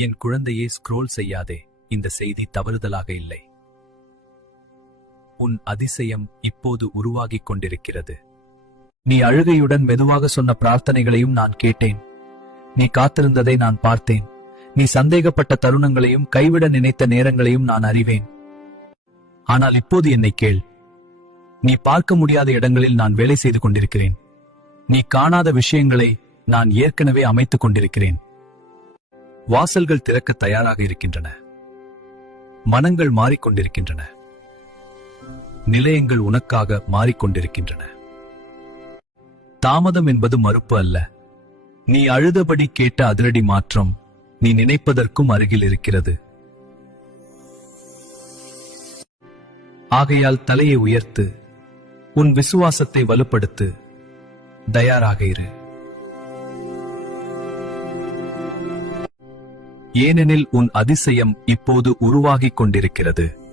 என் குழந்தையே, ஸ்க்ரோல் செய்யாதே. இந்த செய்தி தவறுதலாக இல்லை. உன் அதிசயம் இப்போது உருவாகிக் கொண்டிருக்கிறது. நீ அழுகையுடன் மெதுவாக சொன்ன பிரார்த்தனைகளையும் நான் கேட்டேன். நீ காத்திருந்ததை நான் பார்த்தேன். நீ சந்தேகப்பட்ட தருணங்களையும் கைவிட நினைத்த நேரங்களையும் நான் அறிவேன். ஆனால் இப்போது என்னை கேள். நீ பார்க்க முடியாத இடங்களில் நான் வேலை செய்து கொண்டிருக்கிறேன். நீ காணாத விஷயங்களை நான் ஏற்கனவே அமைத்துக் கொண்டிருக்கிறேன். வாசல்கள் திறக்க தயாராக இருக்கின்றன. மனங்கள் மாறிக்கொண்டிருக்கின்றன. நிலையங்கள் உனக்காக மாறிக்கொண்டிருக்கின்றன. தாமதம் என்பது மறுப்பு அல்ல. நீ அழுதபடி கேட்ட அதிரடி மாற்றம் நீ நினைப்பதற்கும் அருகில் இருக்கிறது. ஆகையால் தலையை உயர்த்து, உன் விசுவாசத்தை வலுப்படுத்து, தயாராக இரு. ஏனெனில் உன் அதிசயம் இப்போது உருவாகிக் கொண்டிருக்கிறது.